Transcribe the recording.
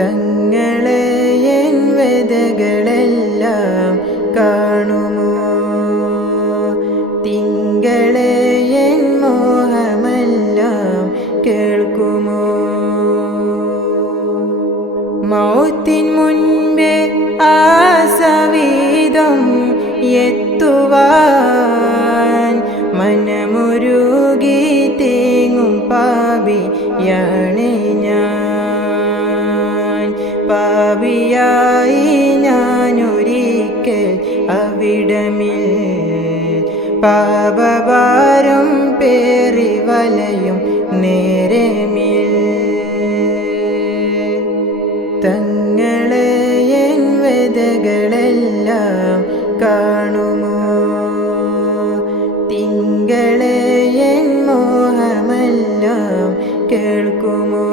തങ്ങളെ എൻ വ്യതകളെല്ലാം കാണുമോ? തിങ്കളെ എൻ മോഹമെല്ലാം കേൾക്കുമോ? മൗത്തിൻ മുൻപേ ആ സവിധം എത്തുവാൻ മനമുരുകി തേങ്ങും പാപിയാണ് ഞാൻ. പാപിയായി ഞാനൊരിക്കൽ അവിടമിൽ പാപഭാരം പേറി വലയും നേരമിൽ. തങ്ങളെ എൻ വ്യതകളെല്ലാം കാണുമോ? തിങ്കളെ എൻ മോഹമെല്ലാം കേൾക്കുമോ?